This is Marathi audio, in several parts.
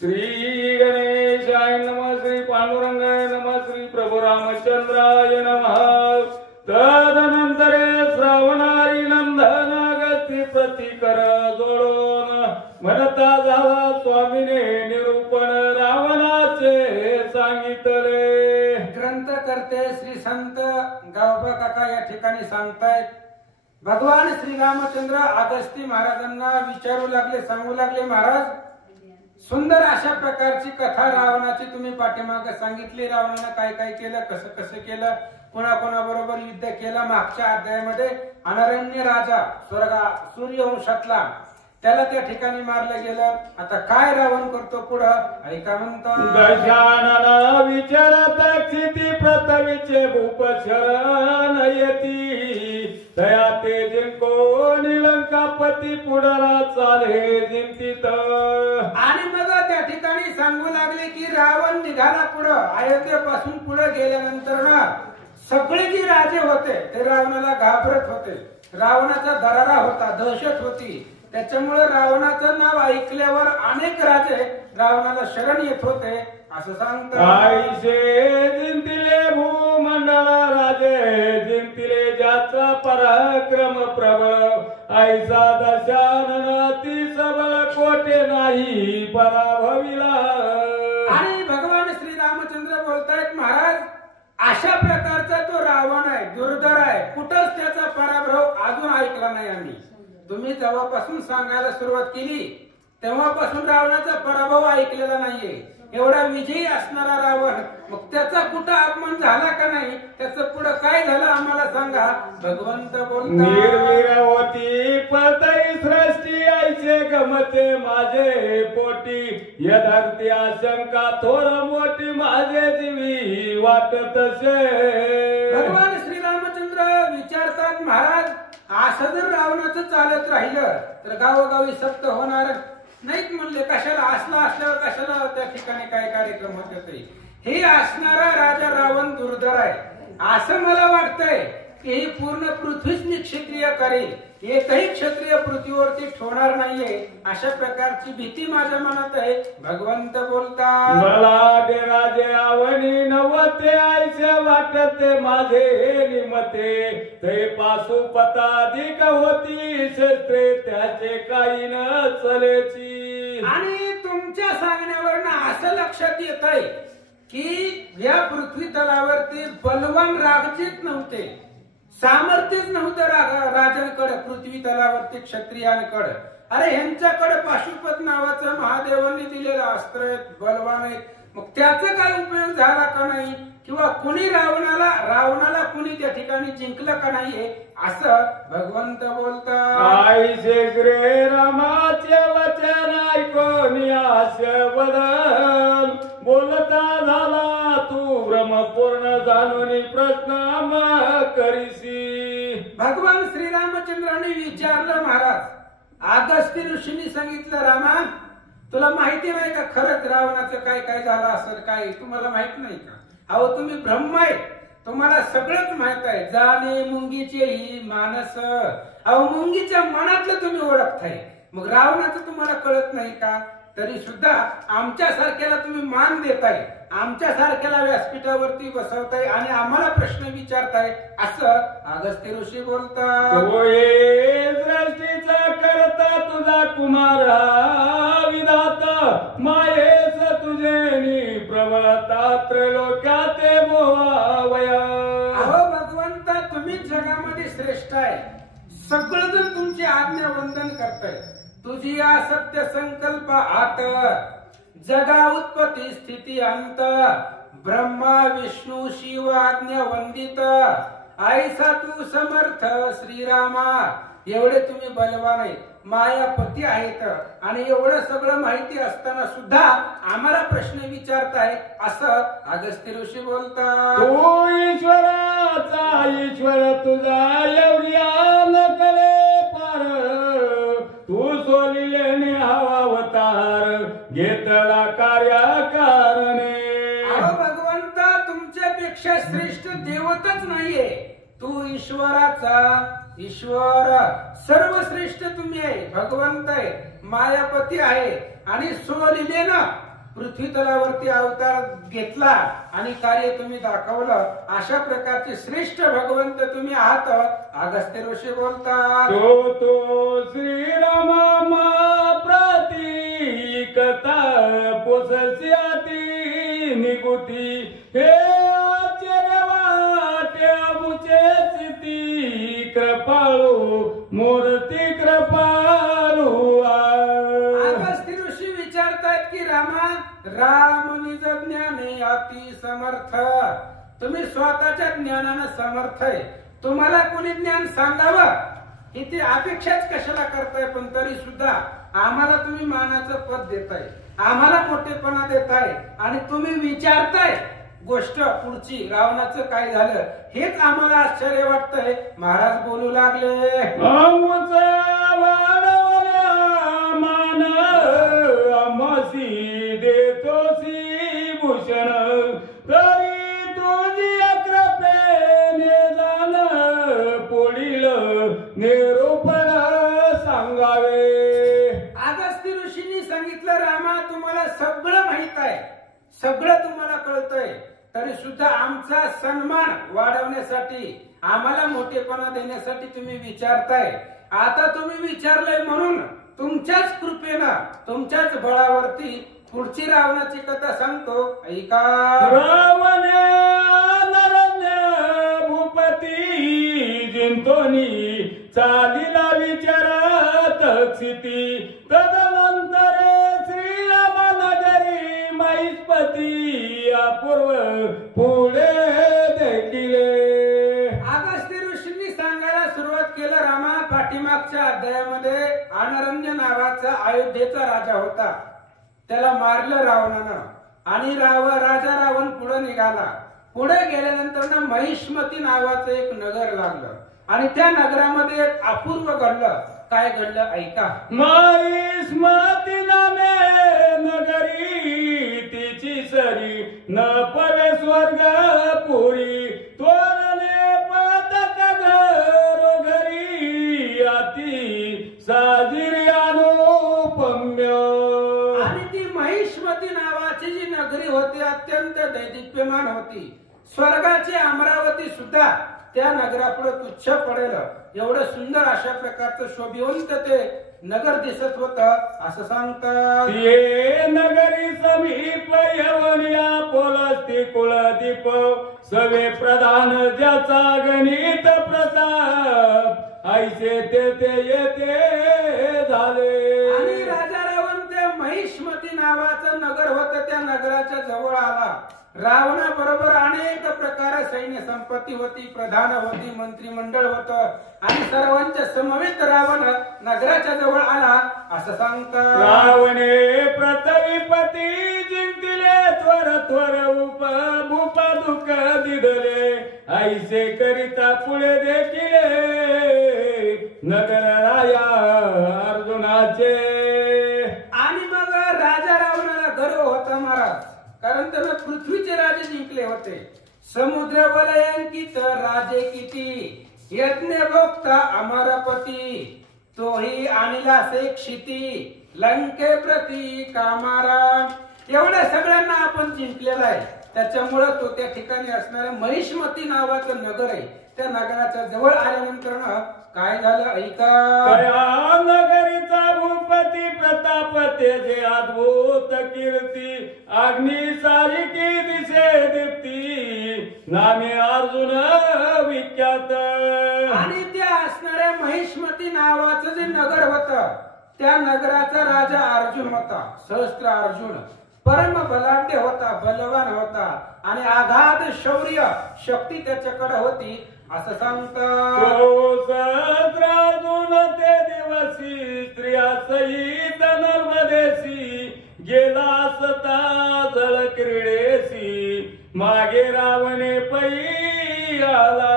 श्री गणेशाय नमः, श्री पांडुरंगाय नमः, श्री प्रभु रामचंद्राय नमः। तदनंतरे श्रावणारी नंदन गती प्रतिकर जोडून म्हणता झाला स्वामीने निरूपण रावणाचे सांगितले। ग्रंथकर्ते श्री संत गावबा काका या ठिकाणी सांगतायत, भगवान श्री रामचंद्र अगस्ती महाराजांना विचारू लागले, सांगू लागले, महाराज सुंदर अशा प्रकारची कथा रावणाची तुम्ही पाठीमागे सांगितली। रावणानं काय काय केलं, कसं कसं केलं, कोणाकोणाबरोबर युद्ध केलं मागच्या अध्यायामध्ये। अनरण्य राजा सूर्यवंशातला त्याला त्या ठिकाणी मारलं गेलं। आता काय रावण करतो पुढं ऐका म्हणतो, गजानन विचारत क्षिती पृथ्वीचे भूप शरण येती, तया ते जिंको निलंकापती पुढरा चाले जिंतीत। आणि मग त्या ठिकाणी सांगू लागले की रावण निघाला पुढं। अयोध्येपासून पुढे गेल्यानंतर ना सगळे जे राजे होते ते रावणाला घाबरत होते। रावणाचा दरारा होता, दहशत होती। त्याच्यामुळे रावणाचं नाव ऐकल्यावर अनेक राजे रावणाला शरण येत होते असं सांगतात। आईशे जिंतिले भूमंडळ राजे, जिंतिले ज्याचा पराक्रम प्रबळ, आईचा दशानन ती सबळ, कोटे नाही पराभविला। आणि भगवान श्री रामचंद्र बोलतायत, महाराज अशा प्रकारचा तो रावण आहे, दुर्धर आहे, कुठंच त्याचा पराभव अजून ऐकला नाही आम्ही। तुम्ही जेव्हापासून सांगायला सुरुवात केली तेव्हापासून रावणाचा पराभव ऐकलेला नाहीये। एवढा विजयी असणारा रावण, मग त्याचा कुठं अपमान झाला का नाही, त्याचं पुढे काय झालं आम्हाला सांगा। भगवंत बोलतात, निर्वीर होती पतई सृष्टी, ऐसे गमते माझे पोटी, यथार्थी आशंका थोर मोठी, माझे दिवी वाटत से। भगवान श्री रामचंद्र विचारतात, महाराज असं जर रावणाचं चालत राहिलं तर गावोगावी सत्य होणार नाहीत म्हणले। कशाला असला असल्यावर कशाला त्या ठिकाणी काय कार्यक्रम होते ते। हे असणारा राजा रावण दुर्धर आहे असं मला वाटतंय की ही पूर्ण पृथ्वीच निक्षत्रिय करेल, एकही क्षत्रिय पृथ्वीवरती ठेवणार नाहीये अशा प्रकारची भीती माझ्या मनात आहे। भगवंत बोलतात, मला दे राजे आवनी नवते, ऐसे वाटते माझे निमते, ते पाशुपताधिक होती शस्त्रे, त्याचे काही न चलेची। आणि तुमच्या सांगण्यावरनं असं लक्षात येत आहे की या पृथ्वी तलावरती बलवान राजच नव्हते, सामर्थ्यच नव्हतं राजांकडे पृथ्वी तलावरती क्षत्रियांकडे। अरे ह्यांच्याकडे पाशुपत नावाचं महादेवांनी दिलेलं अस्त्र आहे, बलवान आहे, मग त्याचा काय उपयोग झाला का नाही, किंवा कुणी रावणाला कुणी त्या ठिकाणी जिंकलं का नाहीये असं भगवंत बोलतात। आईसे ग्रे रामाचे वचन ऐकून आशय बदल, बोलता झाला तू ब्रह्मपूर्ण जाणून प्रश्न करीसी। भगवान श्रीरामचंद्रांनी विचारलं, महाराज अगस्त्य ऋषींनी सांगितलं, रामा तुला माहिती नाही का खरंच रावणाचं काय काय झालं असेल, काय तुम्हाला माहित नाही का? अहो तुम्ही ब्रह्म आहे, तुम्हाला सगळंच माहित आहे। जाणे मुंगीचे ही मानस, अहो मुंगीच्या मनातलं तुम्ही ओळखताय, मग रावणाचं तुम्हाला कळत नाही का? तरी सुद्धा आमच्या सारख्याला तुम्ही मान देताय, आमच्या सारख्याला व्यासपीठावरती बसवताय आणि आम्हाला प्रश्न विचारताय असं अगस्त्य ऋषी बोलतात। सृष्टीचा करता तुझा कुमार विधाता, मायेस तुझे प्रबळता त्रैलोक्याते मोहावया। अहो भगवंता तुम्ही जगामध्ये श्रेष्ठ आहे, सगळेजण तुमची आज्ञा वंदन करताय। तुझी या सत्य संकल्प आत, जगा उत्पत्ती स्थिती अंत, ब्रह्मा विष्णू शिव आज्ञा वंदित, ऐसा तू समर्थ श्रीरामा। एवढे तुम्ही बलवान आहे, मायापती आहेत आणि एवढं सगळं माहिती असताना सुद्धा आम्हाला प्रश्न विचारताय असं अगस्त्य ऋषी बोलतात। तू ईश्वराचा ईश्वर तुझा एवढ्या न कळे पार, तू सोलिले हवावतार घेतला कार्याकारणे। अहो भगवंता तुमच्यापेक्षा श्रेष्ठ देवतच नाहीये, तू ईश्वराचा ईश्वर सर्वश्रेष्ठ तुम्ही आहे, भगवंत आहे, मायापती आहे आणि स्वलीलेनं पृथ्वी तलावरती अवतार घेतला आणि कार्य तुम्ही दाखवलं. अशा प्रकारचे श्रेष्ठ भगवंत तुम्ही आहात. अगस्त्य ऋषी बोलतात, तो श्रीरामा प्रती कथा पोसस्याती निगुती हे आश्चर्य वाटे मुचे चिती कृपाळू मूर्ती कृपाळू. अगस्त्य ऋषी विचारतात की रामा, राम निज ज्ञाने अति समर्थ. तुम्ही स्वतःच्या ज्ञानानं समर्थ आहे. तुम्हाला कोणी ज्ञान सांगावं इथे अपेक्षाच कशाला करताय, पण तरी सुद्धा आम्हाला तुम्ही मानाचं पद देताय, आम्हाला मोठेपणा देताय आणि तुम्ही विचारताय गोष्ट पुढची रावणाचं काय झालं हेच आम्हाला आश्चर्य वाटतंय. महाराज बोलू लागले, मान अमसी देतोसी भूषण तरी तुझी कृपेने जाण पुढील निरूपण सांगावे. अगस्त्य ऋषींनी सांगितलं, रामा तुम्हाला सगळं माहित आहे, सगळं तुम्हाला कळतंय, तरी सुद्धा आमचा सन्मान वाढवण्यासाठी, आम्हाला मोठेपणा देण्यासाठी तुम्ही विचारताय. आता तुम्ही विचारलंय म्हणून तुमच्याच कृपेनं, तुमच्याच बळावरती पुढची रावणाची कथा सांगतो, ऐका. रावणे नरण्य भूपती जिंतोनी चालीला विचारत क्षिती तदनंतर श्रीराम नगरी महिष्पती अपूर्व पुढे देखिले. अगस्त्य ऋषींनी सांगायला सुरुवात केलं, रामा पाठीमागच्या अध्यायामध्ये अनरण्य नावाचा अयोध्येचा राजा होता, त्याला मारलं रावणानं आणि राजा रावण पुढे निघाला. पुढे गेल्यानंतर महिष्मती नावाचं एक नगर लागलं आणि त्या नगरामध्ये एक अपूर्व घडलं. काय घडलं ऐका. महिष्मती नामे नगरी तिची सरी न पवे स्वर्ग पुरी तोरणे पदक घरोघरी अति साजिरी अनुपम्य. आणि ती महिष्मती नावाची जी नगरी होती अत्यंत दैदिप्यमान होती. स्वर्गाची अमरावती सुद्धा त्या नगरापुढे तुच्छ पडेल एवढं सुंदर अशा प्रकारचं शोभिवंत ते नगर दिसत होत असं सांगतात. ये नगरी समीप यवनिया पोलस्ती कुलदीप सवे प्रधान ज्याचा गणित प्रताप ऐसे ते येते झाले. आणि राजा रावण त्या महिष्मती नावाचं नगर होतं, त्या नगराच्या जवळ आला. रावणाबरोबर अनेक प्रकार सैन्य संपत्ती होती, प्रधान होती, मंत्रिमंडळ होतं आणि सर्वांच्या समवेत रावण नगराच्या जवळ आला असं सांगतात. रावणे प्रथविपती जिंकले त्वर भूप दुःख दिदले ऐसे करिता पुढे देखिले नगर राया अर्जुनाचे. आणि मग राजा रावणाला गर्व होता महाराज, कारण त्यानं पृथ्वीचे राजे जिंकले होते. समुद्र वलयांकित राजे किती यज्ञ भोक्ता अमरपती तोही आणला से क्षिती लंके प्रती कामारा. एवढ्या सगळ्यांना आपण जिंकलेला आहे, त्याच्यामुळे तो त्या ठिकाणी असणाऱ्या महिष्मती नावाचं नगर आहे, त्या नगराच्या जवळ आल्यानंतर काय झालं ऐका. नगरीचा भूपती प्रताप तेजे अद्भुत कीर्ती अग्नी सारिकी दिसे दीप्ती नामे अर्जुन विख्यात. आणि त्या असणाऱ्या महिष्मती नावाचं जे नगर होतं त्या नगराचा राजा अर्जुन होता, सहस्त्र अर्जुन. परम बलाढ्य होता, बलवान होता आणि आघात शौर्य शक्ती त्याच्याकडे होती असं सांगतात. सहस्रार्जुन ते दिवसी स्त्रिया सहित नर्मदेशी गेला असता जळ क्रीडेसी मागे रावणे पै आला.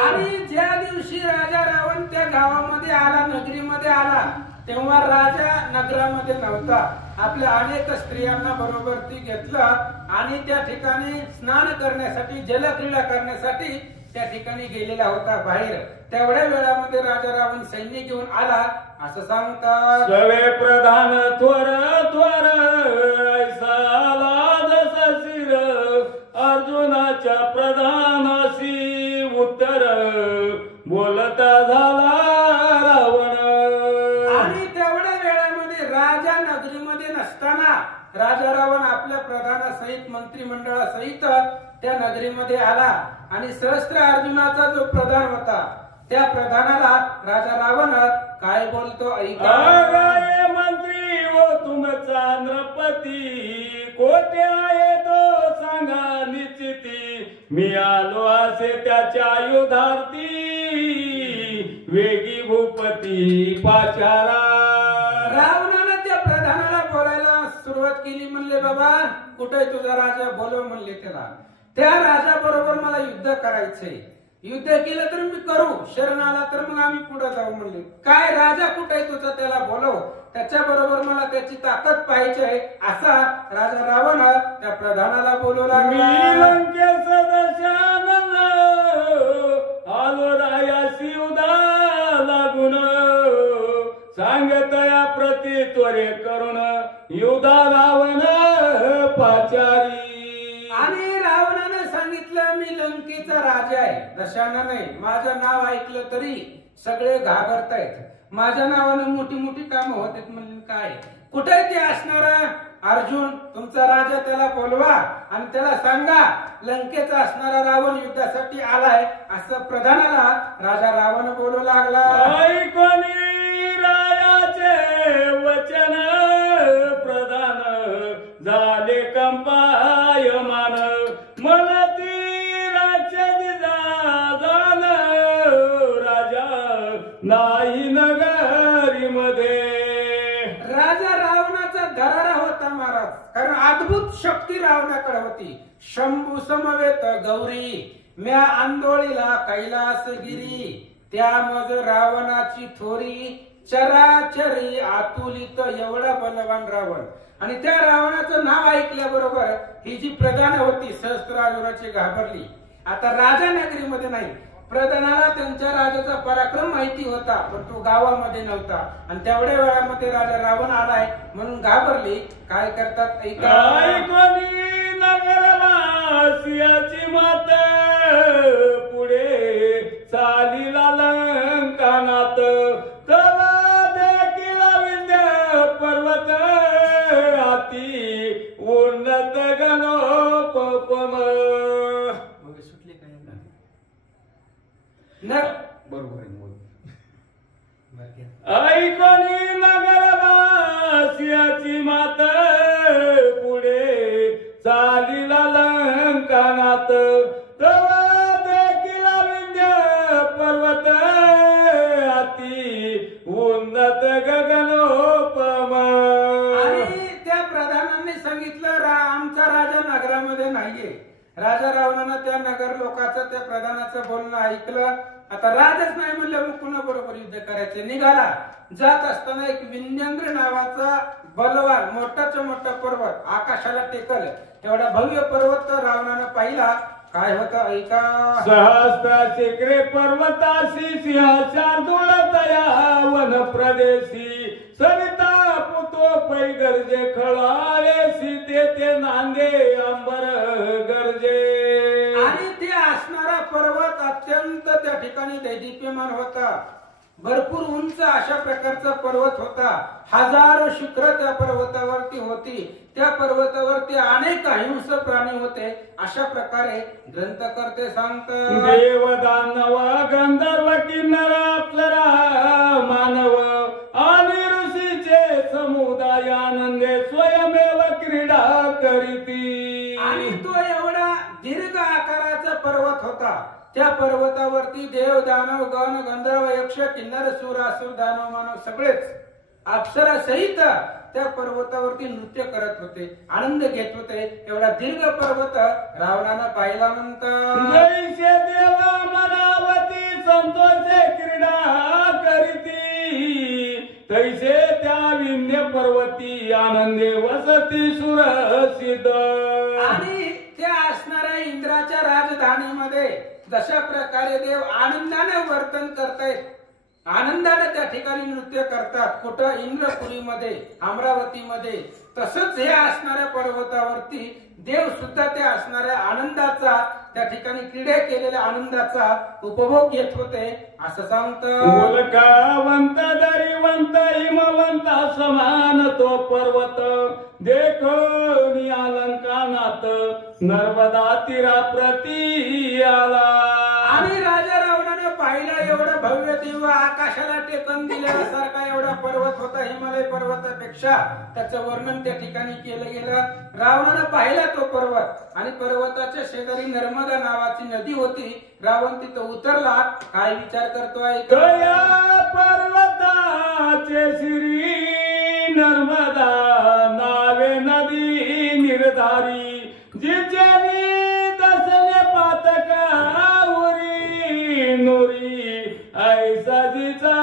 आणि ज्या दिवशी राजा रावण त्या गावामध्ये आला, नगरीमध्ये आला, तेव्हा राजा नगरामध्ये नव्हता. आपल्या अनेक स्त्रियांना बरोबर ती घेतलं आणि त्या ठिकाणी स्नान करण्यासाठी, जलक्रीडा करण्यासाठी त्या ठिकाणी गेलेला होता बाहेर. तेवढ्या वेळामध्ये राजा रावण सैन्य घेऊन आला असं सांगतात. सवे प्रधान थोर थोर ऐसा आला जसा शिर अर्जुनाच्या प्रधानाशी उत्तर बोलता झाला रावण. आणि तेवढ्या वेळामध्ये राजा नगरीमध्ये नसताना राजा रावण आपल्या प्रधानासहित मंत्रिमंडळासहित त्या नगरीमध्ये आला आणि सहस्त्र अर्जुनाचा जो प्रधान होता त्या प्रधानाला राजा रावण काय बोलतो ऐका. अरे मंत्री वो तुमचा नृपती कोठे आहे तो सांगा निश्चिती मी आलो असे त्याच्या युधार्थी वेगी भूपती पाचारा. रावणानं त्या प्रधानाला बोलायला सुरुवात केली. म्हणले बाबा कुठे तुझा राजा बोलव म्हणले त्याला. त्या राजा बरोबर मला युद्ध करायचंय. युद्ध केलं तर मी करू शरण आला तर मग आम्ही पुढे जाऊ म्हणले. काय राजा कुठे तुझा त्याला बोलव त्याच्या बरोबर मला त्याची ताकद पाहिजे आहे असा राजा रावण त्या प्रधानाला बोलू लागला. आलो रायासी उदा लागून सांगत या प्रति त्वरे करून युधा रावण पाचारी. आणि रावणानं सांगितलं मी लंकेचा राजा आहे दशानन नाही. माझं नाव ऐकलं तरी सगळे घाबरतायत. माझ्या नावानं मोठी मोठी कामं होतात. म्हणजे काय कुठे ते असणारा अर्जुन तुमचा राजा त्याला बोलवा आणि त्याला सांगा लंकेचा असणारा रावण युद्धासाठी आलाय असं प्रधानाला राजा रावण बोलू लागला. कोणी रायाचे वचन प्रधान झाले कंपायमान मनती राजा जाण राजा नाही नगरी मध्ये. राजा रावणाचा दरारा होता महाराज. कारण अद्भुत शक्ती रावणाकडे होती. शंभू समवेत गौरी म्या आंदोळीला कैलासगिरी त्या मज रावणाची थोरी चराचरी आतुलित एवढा बलवान रावण. आणि त्या रावणाचं नाव ऐकल्याबरोबर ही जी प्रधान होती सहस्त्रार्जुनाची घाबरली. आता राजा नगरीमध्ये नाही प्रधानाला त्यांच्या राजाचा पराक्रम माहिती होता पण तो गावामध्ये नव्हता. आणि तेवढ्या वेळामध्ये राजा रावण आलाय म्हणून घाबरली. काय करतात कोणी नगरवासियाची मात पुढे चालीला लंकानात तवा देखील विंध्य पर्वत अति उन्नत गणोपम. सुटले काय बरोबर ऐकोनी नगरवासियाची मात पुढे चालीला लंकानात तवा देखील विंध्य पर्वत अति उन्नत गगनोपम. आणि त्या प्रधानांनी सांगितलं आमचा राजा नगरामध्ये नाहीये. राजा रावणानं त्या नगर लोकांचं त्या प्रधानाचं बोलणं ऐकलं. आता राजाच नाही म्हणलं मग पुन्हा बरोबर युद्ध करायचे. निघाला. जात असताना एक विंध्याद्री नावाचा बलवान मोठाचा मोठा पर्वत आकाशाला टेकल एवढा भव्य पर्वत रावणानं पाहिला. काय होतं ऐका. सहस्त्र शिखरे पर्वताशी सिंहाच्या तया वन प्रदेशी सरिता पुतो पै गरजे खळाळे सीते ते नांदे अंबर गरजे. आणि ते असणारा पर्वत अत्यंत त्या ठिकाणी दैदिप्यमान होता. भरपूर उंच अशा प्रकारचा पर्वत होता. हजारो शिखर त्या पर्वतावरती होती. त्या पर्वतावरती अनेक अहिंसक प्राणी होते. अशा प्रकारे ग्रंथकर्ते सांगतात देव दानव गंधर्व किन्नर अप्सरा मानव आणि ऋषीचे समुदाय आनंदे स्वयमेव क्रीडा करीती. आणि तो एवढा दीर्घ आकाराचा पर्वत होता. त्या पर्वतावरती देव दानव गण गंधर्व यक्ष किन्नर सूर असुर दानव मानव सगळेच अप्सरा सहित त्या पर्वतावरती नृत्य करत होते आनंद घेत होते. एवढा दीर्घ पर्वत रावणानं पाहिल्यानंतर जैसे देवा मनावती संतोषे क्रीडा करीती तैसे त्या विंध्य पर्वती आनंदे वसती सुरसिद्ध. आणि त्या असणाऱ्या इंद्राच्या राजधानीमध्ये जशा प्रकारे देव आनंदाने वर्तन करतायत, आनंदाने त्या ठिकाणी नृत्य करतात, कुठं इंद्रपुरीमध्ये, अमरावतीमध्ये, तसंच हे असणाऱ्या पर्वतावरती देव सुद्धा त्या असणाऱ्या आनंदाचा, त्या ठिकाणी क्रीडा केलेल्या आनंदाचा उपभोग घेत होते असं सांगतं. उल्कावंत दरीवंत हिमवंत समान तो पर्वत देखोनी अलंकानात नर्मदा तीरा प्रती आला. आणि राजा रावणाने पाहिला एवढा भव्य दिव्य आकाशाला टेकन दिल्यासारखा एवढा पर्वत होता, हिमालय पर्वतापेक्षा त्याचं वर्णन त्या ठिकाणी केलं गेलं. रावणानं पाहिला तो पर्वत आणि पर्वताच्या शेजारी नर्मदा नावाची नदी होती. रावण तिथं उतरला, काय विचार करतोय? कया पर्वताचे श्री नर्मदा नावे नदी निर्धारी जिच्यानी दसने पातकावरी नुरी ऐसा जिचा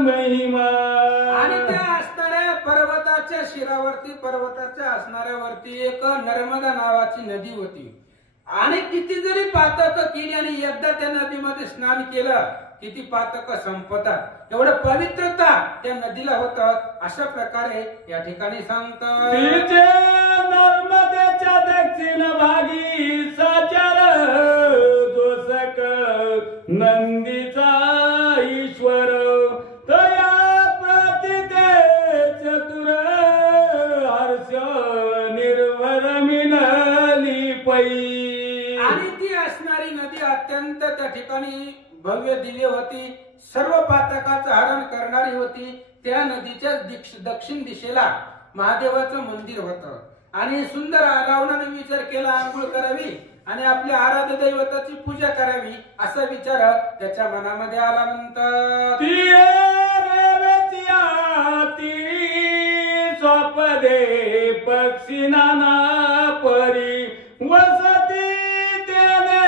महिमा. आणि त्या असणाऱ्या पर्वताच्या शिरावरती, पर्वताच्या असणाऱ्यावरती एक नर्मदा नावाची नदी होती. आणि किती जरी पातक केली आणि एकदा त्या नदीमध्ये स्नान केलं की ती पातक संपतात, एवढं पवित्रता त्या नदीला होतं. अशा प्रकारे या ठिकाणी सांगतात. तिचे नर्मदेच्या दक्षिण भागी साचार जोसक नंदीचा ईश्वर तया प्रतिते चतुर हर्ष निर्भर मिनली पै. आणि ती असणारी नदी अत्यंत त्या ठिकाणी भव्य दिव्य होती, सर्व पातकाचं हरण करणारी होती. त्या नदीच्या दक्षिण दिशेला महादेवाचं मंदिर होतं. आणि सुंदर रावणाने विचार केला आंघोळ करावी आणि आपल्या आराध्य दैवताची पूजा करावी असा विचार त्याच्या मनामध्ये आला. म्हणतात स्वपदे पक्षी नाना परी वसती त्याने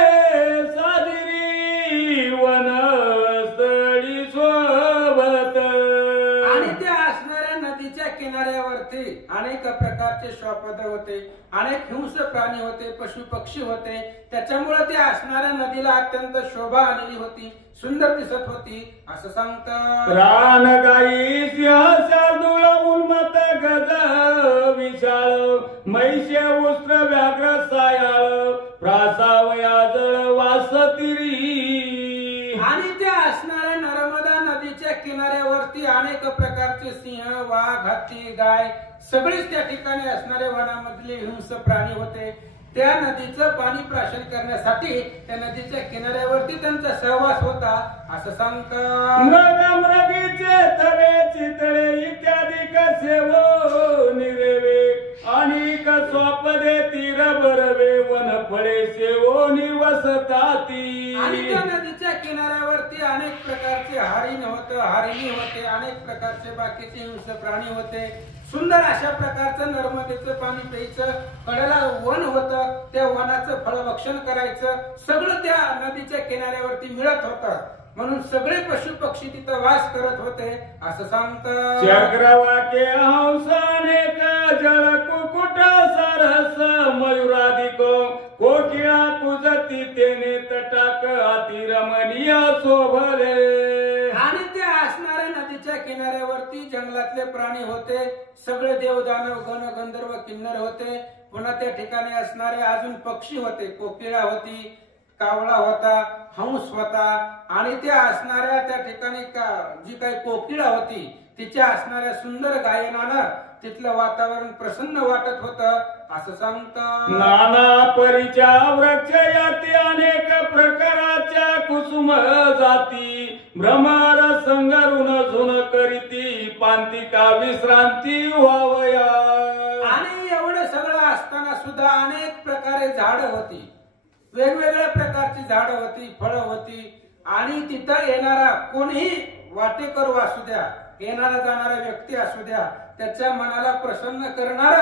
साजरी वनस्थळी सोबत. आणि त्या असणाऱ्या नदीच्या किनाऱ्यावरती अनेक प्रकारचे श्वापद होते, अनेक हिंस प्राणी होते, पशु पक्षी होते. त्याच्यामुळे त्या असणाऱ्या नदीला अत्यंत शोभा आलेली होती, सुंदर दिसत होती असं सांगतात. रान गाई सिंह शार्दूळ उन्मत गज विशाळ मैशे उस्त्र व्याघ्र सायाळ प्रासावया जळ वासतिरी. आणि त्या असणाऱ्या नर्मदा नदीच्या किनाऱ्यावरती अनेक प्रकारचे सिंह, वाघ, हत्ती, गाय सगळेच त्या ठिकाणी असणारे वनामधले हिंस प्राणी होते. त्या नदीचं पाणी प्राशन करण्यासाठी त्या नदीच्या किनाऱ्यावरती त्यांचा सहवास होता असं सांगतात. मृग मृगीचे तळे चितळे इत्यादी कसे हो निरेवे आणि स्वपदे तीर बरवे वन फळे सेवो निवसताती. आणि त्या नदीच्या किनाऱ्यावरती अनेक प्रकारचे हरिण होते, हरिणी होते, अनेक प्रकारचे बाकीचे हिंस प्राणी होते. सुंदर अशा प्रकारचं नर्मदेचं पाणी प्यायचं, कडेला वन होतं, त्या वनाचं फळभक्षण करायचं, सगळं त्या नदीच्या किनाऱ्यावरती मिळत होतं. म्हणून सगळे पशु पक्षी तिथं वास करत होते असं सांगतात. चक्रवाके हंस अनेक जळ कुकुट सरस मयुराधिक कोकिळा कुजती तेने तटाक अतिरमणीय शोभले. आणि त्या असणाऱ्या नदीच्या किनाऱ्यावरती जंगलातले प्राणी होते, सगळे देवदानव गण गंधर्व किन्नर होते. पुन्हा त्या ठिकाणी असणारे अजून पक्षी होते, कोकिळा होती, कावळा होता, हंस होता. आणि त्या असणाऱ्या त्या ठिकाणी जी काही कोकिळा होती तिच्या असणाऱ्या सुंदर गायनानं तिथलं वातावरण प्रसन्न वाटत होतं असं सांगतात. नाना परीच्या वृक्ष याती अनेक प्रकाराच्या कुसुम जाती भ्रमर संगरुण झुन करीती पांतिका विश्रांती व्हावया. आणि एवढं सगळं असताना सुद्धा अनेक प्रकारे झाडं होती, वेगवेगळ्या प्रकारची झाडं होती, फळं होती. आणि तिथं येणारा कोणीही वाटेकर असू द्या, येणारा जाणारा व्यक्ती असू द्या, त्याच्या मनाला प्रसन्न करणार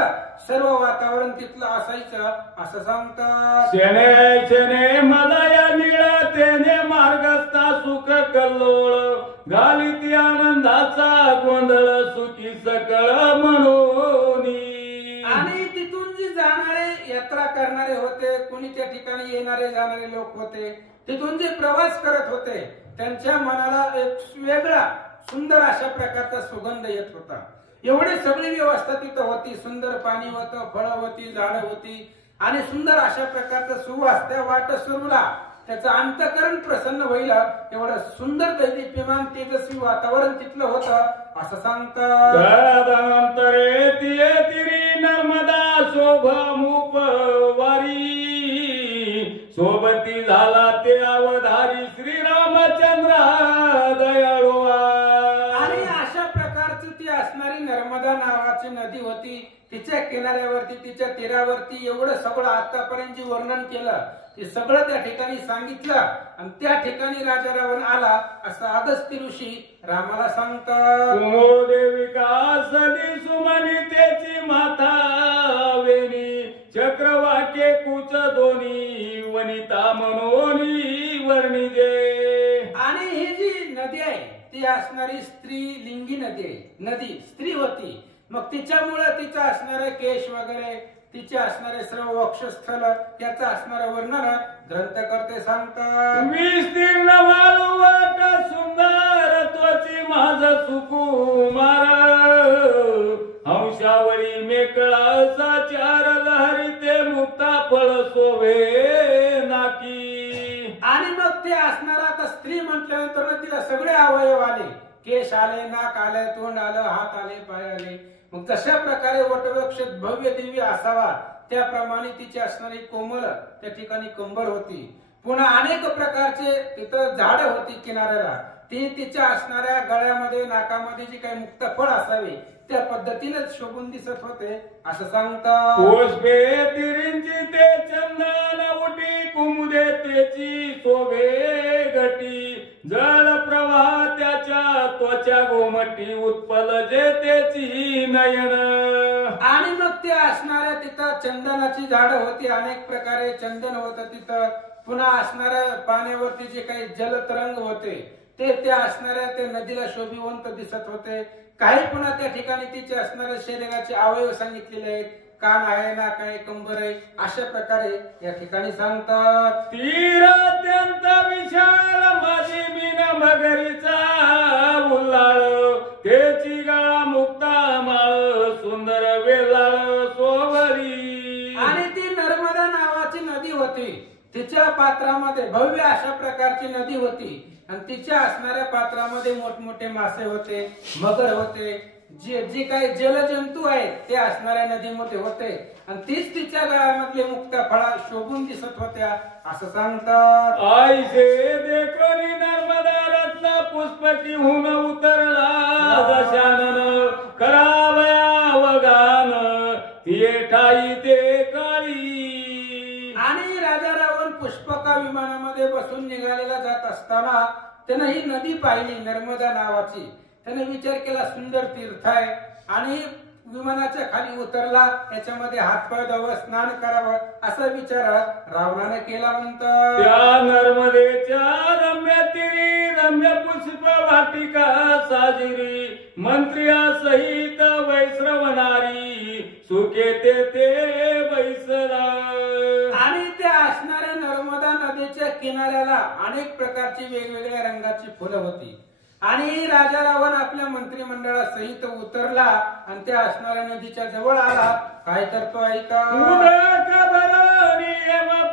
सर्व वातावरण तिथलं असायचं असं सांगतात. शेणे शेणे मलया निळ तेने मार्गस्था सुख कल्लोळ घालिती आनंदाचा गोंधळ सुखी सकळ म्हणून. आणि तिथून जी जाणारे यात्रा करणारे होते, कोणी त्या ठिकाणी येणारे जाणारे लोक होते, तिथून जे प्रवास करत होते त्यांच्या मनाला एक वेगळा सुंदर अशा प्रकारचा सुगंध येत होता. एवढी सगळी व्यवस्था तिथं होती. सुंदर पाणी होतं, फळं होती, झाडं होती आणि सुंदर अशा प्रकारचा सुवास त्या वाट सुरूला त्याचं अंतकरण प्रसन्न होईल एवढं सुंदर दैदिप्यमान तेजस्वी वातावरण तिथलं होतं असं सांगतात. तदनंतरे तिये तिरी नर्मदा शोभामुप वारी सोबती झाला ते अवधारी श्रीरामचंद्र दयाळू. आणि अशा प्रकारची ती असणारी नर्मदा नावाची नदी होती. तिच्या किनाऱ्यावरती तिच्या तीरावरती एवढं सगळं आतापर्यंत जे वर्णन केलं ते सगळं त्या ठिकाणी सांगितलं आणि त्या ठिकाणी राजा रावण आला असं अगस्त्य ऋषी रामाला सांगतात. देविका सदी सुमनी त्याची माता वेणी चक्रवाके कुच दोनी वनिता मनोनी वर्णिजे. आणि ही जी नदी आहे ती असणारी स्त्रीलिंगी नदी आहे. नदी स्त्री होती. मग तिच्यामुळे तिचं असणारे केश वगैरे तिचे असणारे सर्व वक्षस्थल त्याचं असणारं वर्णन ग्रंथकर्ते सांगतात. विस्तीर्ण वाळवट सुंदर त्वची माझ सुकुमार हंशावरी मेकळा साचार लहरी ते मुक्ता फळ सोवे नाकी. आणि मग ते असणारा आता स्त्री म्हटल्यानंतर तिला सगळे अवयव आले. केश आले, नाक आले, तोंड आलं, हात आले, पाय आले. मग तशा प्रकारे वटवृक्ष भव्य दिव्य असावा त्याप्रमाणे तिची असणारी कोमल त्या ठिकाणी कंबर होती. पुन्हा अनेक प्रकारचे तिथं झाड होती किनाऱ्याला. ती तिच्या असणाऱ्या गळ्यामध्ये नाकामध्ये जी काही मुक्त फळ असावे त्या पद्धतीनेच शोभून दिसत होते असं सांगतात. पुष्पे तिरींची ते चंदन उटी कुमुदे त्याची शोभे गटी जल प्रवाह त्याच्या त्वचा गोमटी उत्पल जे त्याची नयन. आणि मग ते असणाऱ्या तिथं चंदनाची झाडं होती. अनेक प्रकारे चंदन होतं तिथं. पुन्हा असणाऱ्या पाण्यावरती जे काही जलतरंग होते ते त्या असणाऱ्या त्या नदीला शोभिवंत दिसत होते. काही पुन्हा त्या ठिकाणी तिचे असणाऱ्या शरीराचे अवयव सांगितलेले आहेत. कान आहे, नाक आहे, कंबर आहे अशा प्रकारे या ठिकाणी सांगतात. तीर अत्यंत विशाल माझी मीन मगरीचा उल्लाळ त्याची गळा मुक्ता माळ सुंदर वेलाळ सोवरी. आणि ती नर्मदा नावाची नदी होती. तिच्या पात्रामध्ये भव्य अशा प्रकारची नदी होती आणि तिच्या असणाऱ्या पात्रामध्ये मोठमोठे मासे होते, मगर होते, जे काही जलजंतू आहेत ते असणाऱ्या नदीमध्ये होते आणि तीच तिच्या गळ्यामधले मुक्ता फळा शोभून दिसत होत्या असं सांगतात. आईसे देखणी नर्मदा रत्न पुष्पकी हुन उतरला दशानन करावया वगान तिये ठाई ते काळी. आणि राजा रावण पुष्पका विमानामध्ये बसून निघालेला जात असताना त्यानं ही नदी पाहिली नर्मदा नावाची. त्याने विचार केला सुंदर तीर्थ आहे आणि विमानाच्या खाली उतरला त्याच्यामध्ये हातपाय धुवावं स्नान करावं असा विचार रावणाने केला. म्हणतात त्या नर्मदेच्या रम्य तिरी रम्य पुष्प वाटिका साजिरी मंत्रिया सहित वैश्रवणारी सुखे ते बैसला. आणि त्या असणाऱ्या नर्मदा नदीच्या किनाऱ्याला अनेक प्रकारची वेगवेगळ्या रंगाची फुलं होती. आणि राजा रावण आपल्या मंत्रिमंडळासहित उतरला आणि त्या असणाऱ्या नदीच्या जवळ आला. काय करतो ऐका.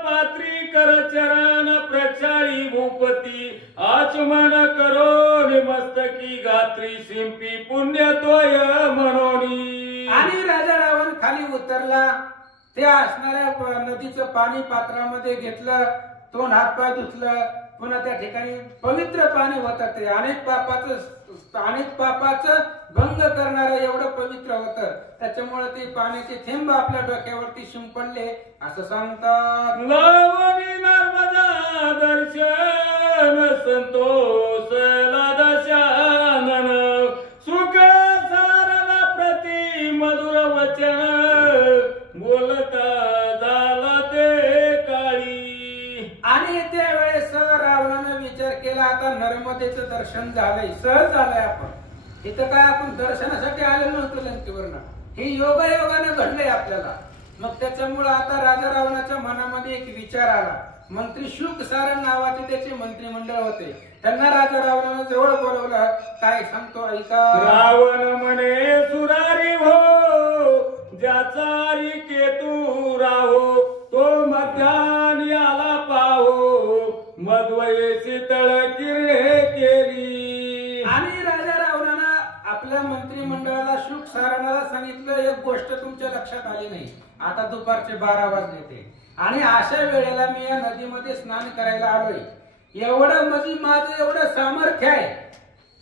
पात्री कर चरण प्रक्षाळी भूपती आचमन करो मस्तकी गात्री शिंपी पुण्य तोय म्हणोनी. आणि राजा रावण खाली उतरला. त्या असणाऱ्या नदीचं पाणी पात्रामध्ये घेतलं, तोंड हातपाय धुतलं. पुन्हा त्या ठिकाणी पवित्र पाणी होतं. ते अनेक पापाचं भंग करणारं एवढं पवित्र होतं. त्याच्यामुळे ते पाण्याचे थेंब आपल्या डोक्यावरती शिंपडले असं सांगतात. लावणी नर्मदा दर्शन संतोष दशानन सुख सारला प्रति मधुर वचन बोलता झाला ते काळी. आणि त्यावेळेस रावणाने विचार केला आता नर्मदेचं दर्शन झालंय, सहज झालंय. आपण इथं काय आपण दर्शनासाठी आलेलो नव्हतो लंकेवरनं. हे योगायोगाने घडलंय आपल्याला. मग त्याच्यामुळे आता राजा रावणाच्या मनामध्ये एक विचार आला. मंत्री शुक सारण नावाचे त्याचे मंत्रिमंडळ होते. त्यांना राजा रावणानं जवळ बोलवलं. काय सांगतो ऐका. रावण म्हणे सुरारी हो, ज्याचा केतू राहो, तो मध्यान आला पाहो, मधवये शीतळ किरणे केली. आणि राजा रावणानं आपल्या मंत्रिमंडळाला शुक सारणाला सांगितलं, एक गोष्ट तुमच्या लक्षात आली नाही. आता दुपारचे 12 वाजले ते आणि अशा वेळेला मी या नदीमध्ये स्नान करायला आलोय. एवढं म्हणजे माझं एवढं सामर्थ्य आहे,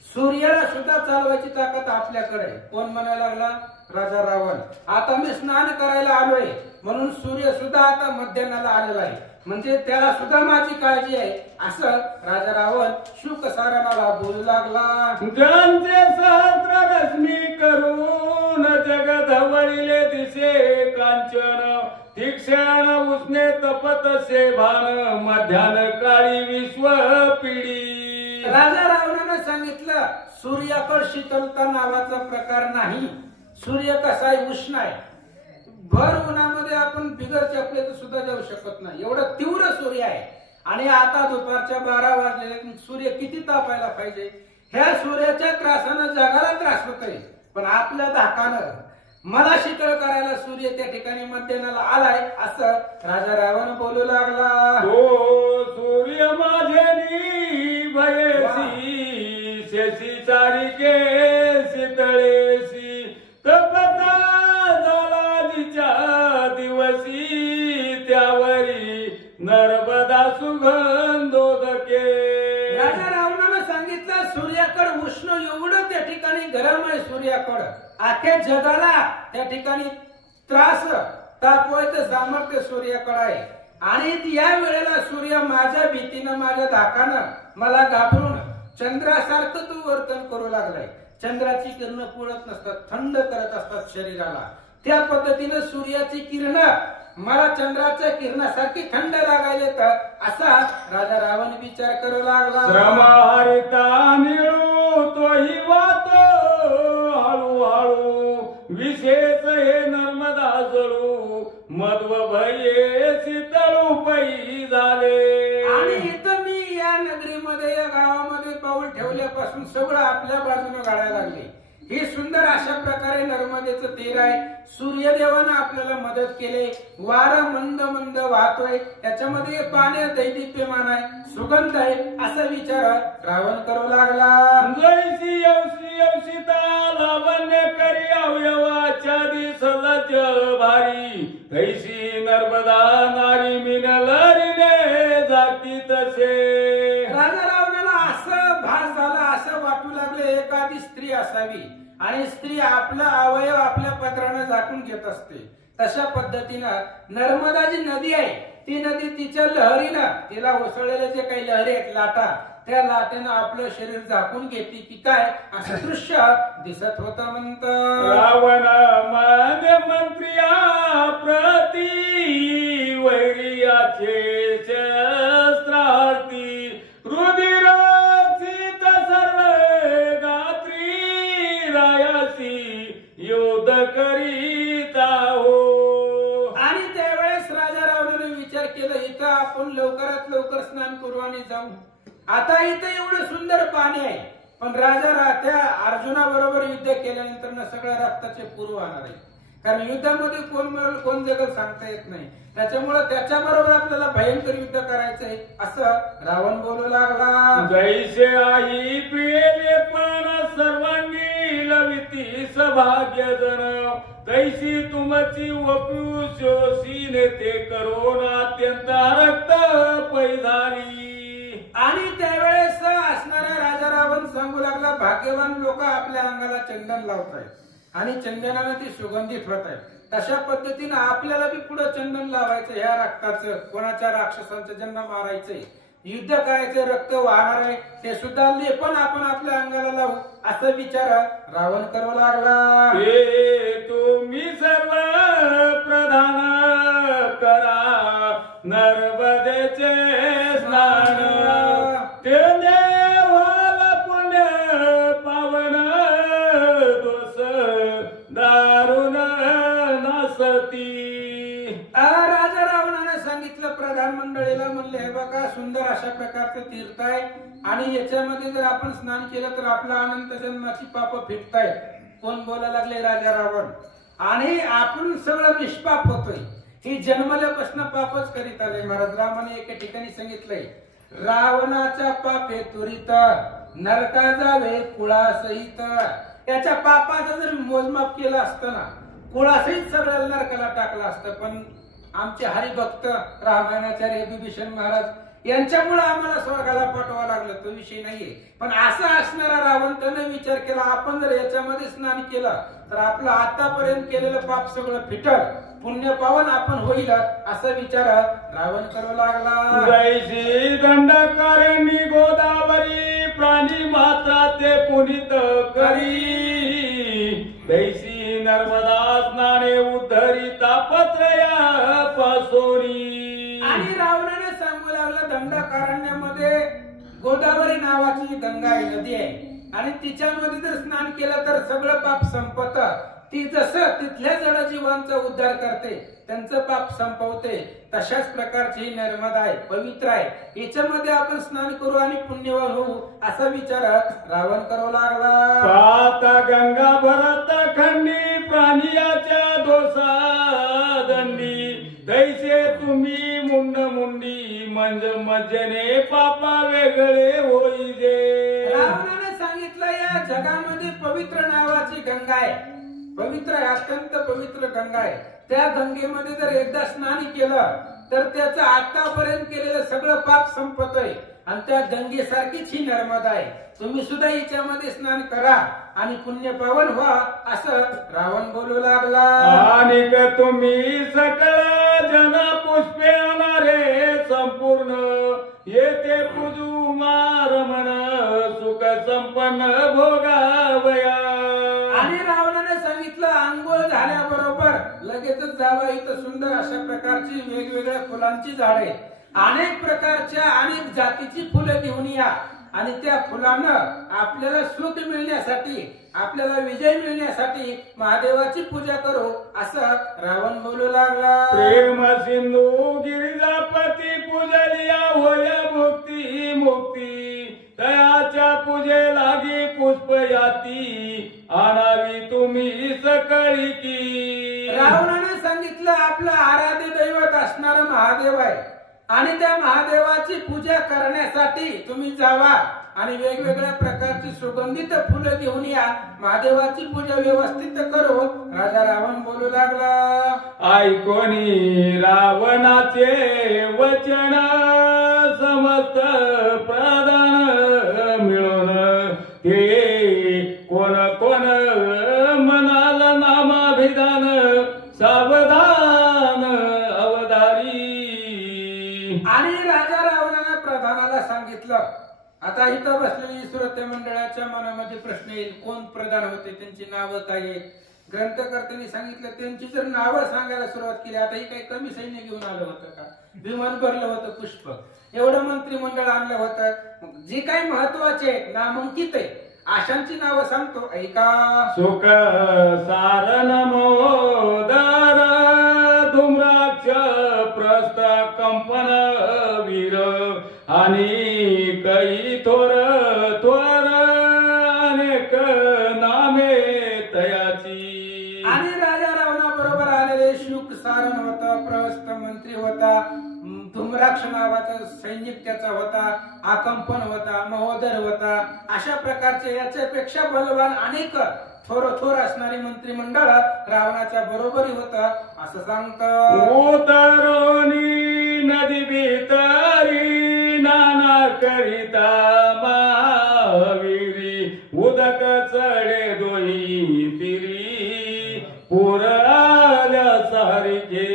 सूर्याला सुद्धा चालवायची ताकद आपल्याकडे. कोण म्हणायला लागला? राजा रावण. आता मी स्नान करायला आलोय म्हणून सूर्य सुद्धा आता मध्यान्हाला आलेला आहे, म्हणजे त्याला सुद्धा माझी काळजी आहे, असं राजा रावण शुक सारणाला बोलू लागला. ज्यांचे सहस्र रश्मी करून जग धवळिले दिसे कांचन, तीक्षण उष्णे तपतसे भान, मध्यान काळी विश्व पिढी. राजा रावणानं सांगितलं, सूर्याकड शीतलता नावाचा प्रकार नाही. सूर्य कसा आहे? उष्ण आहे. भर उन्हामध्ये आपण बिगर चपलेचं सुद्धा जाऊ शकत नाही, एवढं तीव्र सूर्य आहे. आणि आता दुपारच्या 12 वाजले, सूर्य किती तापायला पाहिजे. ह्या सूर्याच्या त्रासानं जगाला त्रास होतोय, पण आपल्या धाकानं मला शीतळ करायला सूर्य त्या ठिकाणी मध्यान्हाला आलाय, असं राजा रावण बोलू लागला. तो सूर्य माझे भयसी, शेषी चारिके शीतळेसी, तपता झाला जिच्या दिवसी, त्यावरी नर्मदा सुगंधोदके. राजा रावणानं सांगितलं, सूर्याकड उष्ण एवढं त्या ठिकाणी गरम आहे. सूर्याकड अख्ख्या जगाला त्या ठिकाणी त्रास तापवायचं सामर्थ्य सूर्याकडे आहे. आणि या वेळेला सूर्य माझ्या भीतीनं, माझ्या धाकानं मला घाबरून चंद्रासारखं तू वर्तन करू लागलाय. चंद्राची किरण पुळत नसतात, थंड करत असतात शरीराला. त्या पद्धतीनं सूर्याची किरण मला चंद्राच्या किरणासारखी थंड लागायला तर, असा राजा रावण विचार करू लागला. श्रमहरिता निळू तोही वातो हळूहळू, विशेष हे नर्मदा जळू, मध्व भये शीतळू पै झाले. आणि इथं मी या नगरीमध्ये, या गावामध्ये पाऊल ठेवल्यापासून सगळं आपल्या बाजूने गाडायला लागले. हे सुंदर अशा प्रकारे नर्मदेचं तीर आहे. सूर्यदेवानं आपल्याला मदत केली. वारा मंद मंद वाहतोय, त्याच्यामध्ये पाणी दैदिप्यमान आहे, सुगंध आहे, असा विचार रावण करू लागला. जैसी यवसी यवसिता लावण्य करी अवयवाच्या दिसलच भारी, तैसी नर्मदा नारी मिनलरीने जाती तसे. राजा रावणाला असं भास झाला, असं वाटू लागले एखादी स्त्री असावी आणि स्त्री आपला अवयव आपल्या पदरानं झाकून घेत असते. तशा पद्धतीनं नर्मदा जी नदी आहे, ती नदी तिच्या लहरीला, तिला उसळलेल्या जे काही लहरी आहेत, लाटा, त्या लाटेनं आपलं शरीर झाकून घेते की काय, असं दृश्य दिसत होतं. म्हणत रावण मान्य मंत्रिया प्रती वैरियाचे शस्त्रार्थी, रुधिराचित सर्व गात्री, रायासी युद्ध करीता हो. आणि त्यावेळेस राजा रावणाने विचार केला, इथं आपण लवकरात लवकर स्नान करू आणि जाऊ. आता इथं एवढं सुंदर पाणी आहे, पण राजा त्या अर्जुना बरोबर युद्ध केल्यानंतर सगळ्या रक्ताचे पूर वाहणार आहे. कारण युद्धामध्ये कोण मरेल कोण जगल सांगता येत नाही. त्याच्यामुळे त्याच्या बरोबर आपल्याला भयंकर युद्ध करायचंय, असं रावण बोलू लागला. जैसे आई पिले पण सर्वांनी लविती सभाग्य जन, तैसी तुमची वपू शोषीने ते करोन अत्यंत रक्त पैधारी. आणि त्यावेळेस असणारा राजा रावण सांगू लागला, भाग्यवान लोक आपल्या अंगाला चंदन लावतायत आणि चंदनाने ती सुगंधित होत आहे. तशा पद्धतीनं आपल्याला बी पुढे चंदन लावायचं, ह्या रक्ताचं, कोणाच्या राक्षसांचं ज्यांना मारायचंय, युद्ध करायचं, रक्त वाहणार आहे, ते सुद्धा लेपन आपण आपल्या अंगाला लावू, असं विचार रावण करू लागला. तुम्ही सर्व प्रधान करा नर्मदेचे स्नान, ते देवाल पुण्य पावन, दोष दारुण नसती. मंडळीला म्हणले हे बघा सुंदर अशा प्रकारचं तीर्थ आहे आणि याच्यामध्ये जर आपण स्नान केलं तर आपला अनंत जन्माची पाप फिटताय. कोण बोलायला लागले? राजा रावण. आणि आपण सगळं निष्पाप होतोय. ही जन्मल्यापासून पापच करीत आले. महाराज रामाने एका ठिकाणी सांगितलंय रावणाच्या पापे तुरित नरका जावे कुळासहित. याच्या पापाचं जर मोजमाप केलं असतं ना कुळासहित सगळ्या नरकाला टाकलं असतं. पण आमचे हरिभक्त रामायणाचार्य विभीषण महाराज यांच्यामुळे आम्हाला स्वर्गाला पाठवावं लागलं तो विषय नाहीये. पण असा असणारा रावण त्याने विचार केला आपण जर याच्यामध्ये स्नान केलं तर आपलं आतापर्यंत केलेलं पाप सगळं फिटल पुण्य पावन आपण होईल असा विचार रावण करू लागला. जैसी दंडकारणी गोदावरी प्राणी मात्रा ते पुनित करी जैसी नर्मदा स्नाने उद्धरी तापत्रया पासोरी. आणि रावणाने सांगू लागला दंडकारण्यामध्ये गोदावरी नावाची जी गंगा आहे नदी आहे आणि तिच्यामध्ये जर स्नान केलं तर सगळं पाप संपत. ती जसं तिथल्या जडजीवांचा उद्धार करते त्यांचं पाप संपवते तशाच प्रकारची नर्मदा आहे पवित्र आहे याच्यामध्ये आपण स्नान करू आणि पुण्यवान होऊ असा विचार रावण करू लागला. पाता गंगा भरत खंडी प्राणियाच्या दोषा दंडी तैसे तुम्ही मुंड मुंडी मंज मज्जने पापा वेगळे होईजे. रावणाने सांगितलं या जगामध्ये पवित्र नावाची गंगा आहे पवित्र आहे अत्यंत पवित्र गंगा आहे. त्या गंगेमध्ये जर एकदा स्नान केलं तर त्याचं आतापर्यंत केलेलं सगळं पाप संपतय आणि त्या गंगेसारखीच ही नर्मदा आहे. तुम्ही सुद्धा हिच्यामध्ये स्नान करा आणि पुण्य पावन व्हा असं रावण बोलू लागला. आणि तुम्ही सकळ जन पुष्पे आणणारे संपूर्ण येते पूजू मारमण सुख संपन्न भोगावया. आणि रावणाने सांगितलं आंघोळ झाल्याबरोबर लगेचच जावं इथं सुंदर अशा प्रकारची वेगवेगळ्या फुलांची झाडे अनेक प्रकारच्या अनेक जातीची फुलं घेऊन या आणि त्या फुलानं आपल्याला सुख मिळण्यासाठी आपल्याला विजय मिळण्यासाठी महादेवाची पूजा करू असं रावण बोलू लागला. प्रेम सिंधू गिरिजापती पूजलिया होय मुक्ती मुक्ती तयाच्या पूजे लागी पुष्प याती आणावी तुम्ही सकळी की. रावणाने सांगितलं आपलं आराध्य दैवत असणारा महादेव आहे आणि त्या महादेवाची पूजा करण्यासाठी तुम्ही जावा आणि वेगवेगळ्या प्रकारची सुगंधित फुलं घेऊन या महादेवाची पूजा व्यवस्थित करू राजा रावण बोलू लागला. ऐकोनी रावणाचे वचन समस्त प्रधान मिळून हे कोण कोण मनाला नामाभिधान सावधान अवधारी. आणि राजा रावणाने प्रधानाला सांगितलं आता इथं बसलेली श्रोते मंडळाच्या मनामध्ये प्रश्न येईल कोण प्रधान होते त्यांची नावं काय आहेत. ग्रंथकर्त्यांनी सांगितलं त्यांची जर नावं सांगायला सुरुवात केली आता ही काही कमी सैन्य घेऊन आलं होतं का विमान भरलं होतं पुष्प एवढं मंत्रिमंडळ आणलं होतं जे काही महत्वाचे नामांकित आहे अशांची नावं सांगतो ऐका. सुख सारण मोदर धूम्राक्ष प्रस्थ कंपन वीर आणि कै थोर थोर अनेक नामे तयाची. आणि राजा रावणा बरोबर आलेले शुक सारण होता प्रस्थ मंत्री होता धूम्राक्ष नावाचा सैनिक त्याचा होता आकंपन होता महोदर होता अशा प्रकारचे याच्यापेक्षा बलवान अनेक थोर थोर असणारी मंत्रिमंडळ रावणाच्या बरोबरी होत असं सांगतं. उतरोनी नदी भीतरी नाना करिता महावीरी उदक चढे दोही तिरी पूर आल्या सारिखे.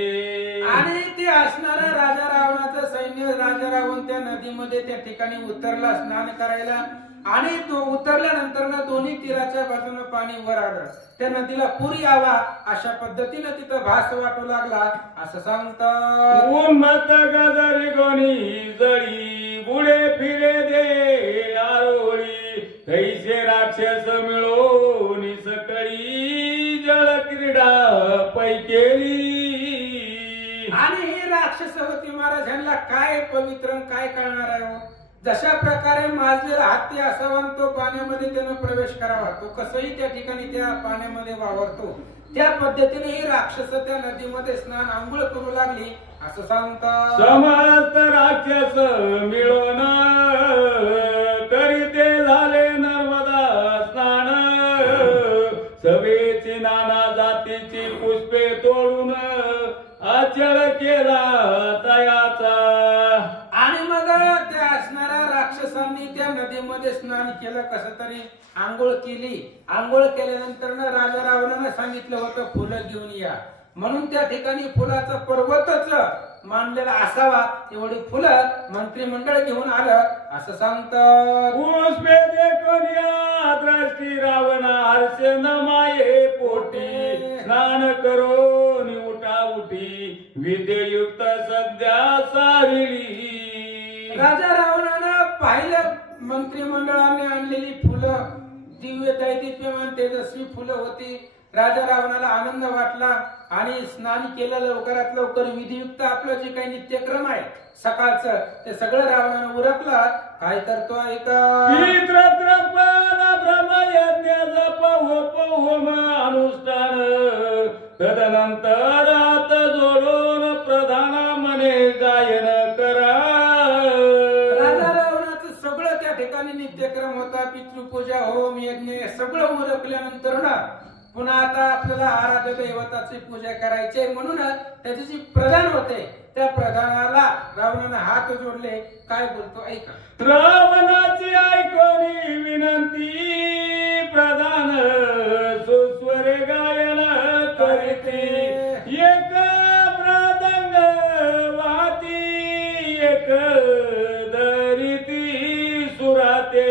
आणि ते असणारा राजा रावणाचं सैन्य राजा रावण त्या नदीमध्ये त्या ठिकाणी उतरला स्नान करायला आणि तो उतरल्यानंतर ना दोन्ही तीराच्या बाजूने पाणी वर आलं त्या नदीला पूर यावा अशा पद्धतीने तिथं भास वाटू लागला असं सांगतं. उन्मत गजरी गोणी जळी बुडे फिरे दे आरोळी कैसे राक्षस मिळून सकळी जळ क्रीडा पैकेली. आणि ही राक्षस होती महाराज, ह्यांना काय पवित्र काय कळणार आहे हो? जशा प्रकारे माजलेला हत्ती असावा आणि तो पाण्यामध्ये त्यानं प्रवेश करावा, तो कसंही त्या ठिकाणी त्या पाण्यामध्ये वावरतो, त्या पद्धतीने ही राक्षस त्या नदीमध्ये स्नान आंघोळ करू लागली असं सांगतात. समस्त राक्षस मिळून करीते झाले नर्मदा स्नान, सवेची नाना जातीची पुष्पे तोडून आचर केला तयाचा. आणि मग त्या असणाऱ्या राक्षसांनी त्या नदीमध्ये स्नान केलं, कसं तरी आंघोळ केली. आंघोळ केल्यानंतर राजा रावणानं सांगितलं होतं फुलं घेऊन या, म्हणून त्या ठिकाणी फुलाचा पर्वतच मांडलेला असावा एवढी फुलं मंत्रिमंडळ घेऊन आलं असं सांगतात. पुष्पे देखून या दृष्टी रावण हर्षे न माये पोटी, स्नान करून उठा उठी विद्युक्त सध्या सारिली. राजा रावणानं पाहिलं मंत्रिमंडळाने आणलेली फुलं, दिव्य दैदिप्यमान तेजस्वी फुलं होती. राजा रावणाला आनंद वाटला आणि स्नान केलं लवकरात लवकर. विधियुक्त आपलं जे काही नित्यक्रम आहे सकाळचं ते सगळं रावणानं उरकलं. काय करतो ऐका. अनुष्ठान तदनंतर हात जोडून प्रधान मने गायन करा. राजा रावणाचं सगळं त्या ठिकाणी नित्यक्रम होता, पितृपूजा होम यज्ञ सगळं उरकल्यानंतर ना पुन्हा आता आपल्याला आराध्य दैवताची पूजा करायची म्हणून त्याचे जे प्रधान होते त्या प्रधानाला रावणानं हात जोडले. काय बोलतो ऐका. रावणाची ऐकोनी विनंती प्रधान सुस्वरे गायन करीती. एक मृदंग वाती एक दरिती सुराते.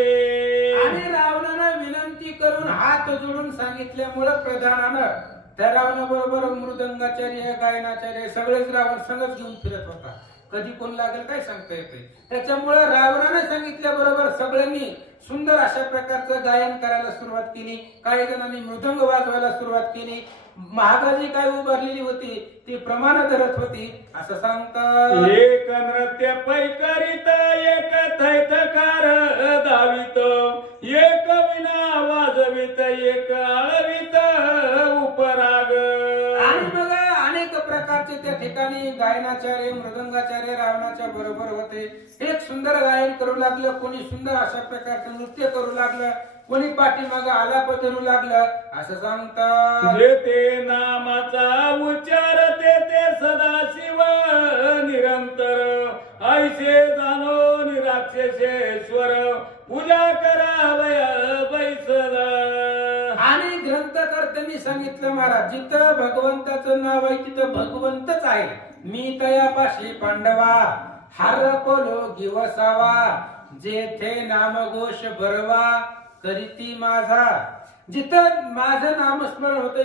आणि रावणानं विनंती करून हात जोडून सांगितल्यामुळे प्रधानानं त्या रावणाबरोबर मृदंगाचार्य गायनाचार्य सगळेच रावण संगच घेऊन फिरत होता. कधी कोण लागेल काय सांगता येते. त्याच्यामुळे रावणाने सांगितल्याबरोबर सगळ्यांनी सुंदर अशा प्रकारचं गायन करायला सुरुवात केली. काही जणांनी मृदंग वाजवायला सुरुवात केली. महागाजी काय उभारलेली होती ती प्रमाण धरत होती असं सांगतात. एक नृत्य पैकरीत एक थैथकार दावित, एक विना वाजवित एक आळवित उपराग. आणि मग अनेक प्रकारचे त्या ठिकाणी गायनाचार्य मृदंगाचार्य रावणाच्या बरोबर होते. एक सुंदर गायन करू लागलं, कोणी सुंदर अशा प्रकारचं नृत्य करू लागलं, कोणी पाठीमाग आलाप धरू लागलं असं सांगतात. जे ते नामाचा उच्चार ते सदाशिव निरंतर, ऐसे जाणो निराक्षसेश्वर पूजा करावया बैसला. आणि ग्रंथकर्त्यांनी सांगितलं महाराज जिथं भगवंताचं नाव आहे तिथं भगवंतच आहे. मी तयापाशी पांडवा हार पोलो गिवसावा, जेथे नामघोष भरवा करीती माझा. जिथं माझं नामस्मरण होतंय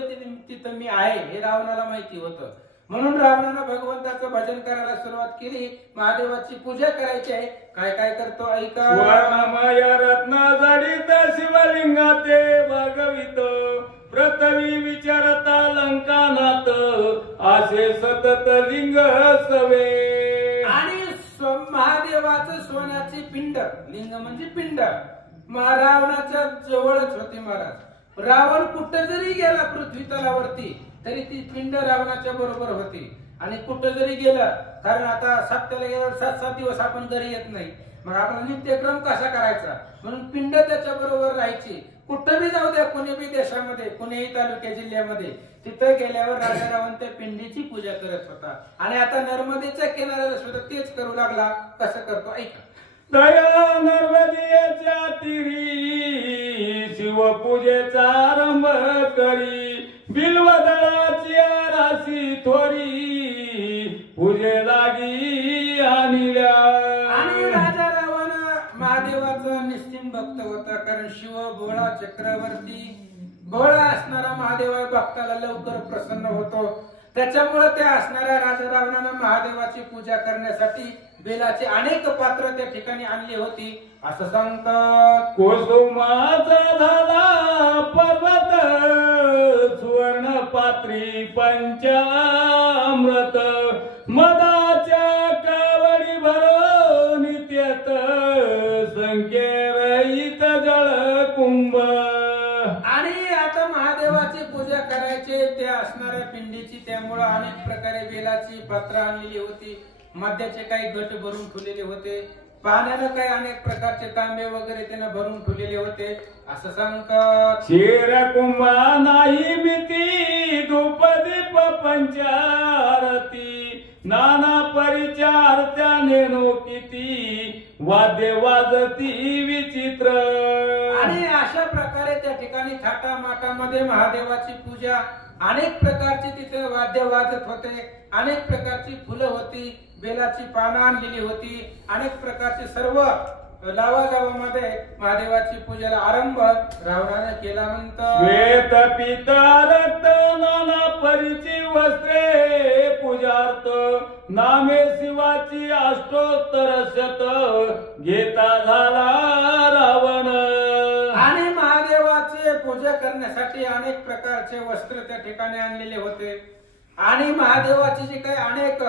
तिथं मी आहे हे रावणाला माहिती होतं. म्हणून रावणानं भगवंताचं भजन करायला सुरुवात केली. महादेवाची पूजा करायची आहे. काय काय करतो ऐका. स्वर्णमय रत्न जडित शिवलिंगाते भगवित, प्रथवी विचारता लंकानाथ असे सतत लिंग सवे. आणि महादेवाचं सोन्याची पिंड, लिंग म्हणजे पिंड रावणाच्या जवळच होती महाराज. रावण कुठं जरी गेला पृथ्वी तलावरती तरी ती पिंड रावणाच्या बरोबर होती. आणि कुठं जरी गेलं, कारण आता सप्त्याला गेल्यावर 7-7 दिवस आपण घरी येत नाही, मग आपला नित्यक्रम कसा करायचा म्हणून पिंड त्याच्या बरोबर राहायची. कुठं बी जाऊ द्या, कोणी बी देशामध्ये कोणीही तालुक्या जिल्ह्यामध्ये, तिथं गेल्यावर राजा रावण त्या पिंडीची पूजा करत होता. आणि आता नर्मदेच्या किनाऱ्याला सुद्धा तेच करू लागला. कसं करतो ऐका. दया नर्मदेच्या तिरी शिवपूजेचा आरंभ करी, बिल्वदळाची राशी थोरी पूजे लागी आणल्या. आणि राजा रावण महादेवाचा निस्सिम भक्त होता, कारण शिव भोळा चक्रवर्ती भोळा असणारा महादेवा भक्ताला लवकर प्रसन्न होतो. त्याच्यामुळे त्या असणाऱ्या राजा रावणानं महादेवाची पूजा करण्यासाठी बेलाची अनेक पात्र त्या ठिकाणी आणली होती असं सांगतात. कुसुमाचा झाला पर्वत सुवर्ण पात्री पंचामृत, मदा असणाऱ्या पिंडीची त्यामुळं अनेक प्रकारे बेलाची पात्र आणलेली होती, मद्याचे काही गट भरून ठेवलेले होते, पाण्यानं काही अनेक प्रकारचे तांबे वगैरे त्यानं भरून ठेवलेले होते असं सांगतात. क्षीर कुंभा नाही मिती धूपदीप पंचारती नाना परिचार त्याने नो किती वाद्य वाजती विचित्र. आणि अशा प्रकारे त्या ठिकाणी थाटामाटामध्ये महादेवाची पूजा अनेक प्रकारची तिथे वाद्य वाजत होते, अनेक प्रकारची फुलं होती, बेलाची पानं आणलेली होती, अनेक प्रकारचे सर्व लावाजावामध्ये महादेवाची पूजेला आरंभ रावणाने केला. नंतर श्वेत पिता रक्त नाना परिची वस्त्रे पूजार्थ नामे शिवाची अष्टोत्तर शत घेता झाला रावण. आणि महादेवाचे पूजा करण्यासाठी अनेक प्रकारचे वस्त्र त्या ठिकाणी आणलेले होते आणि महादेवाची जी काही अनेक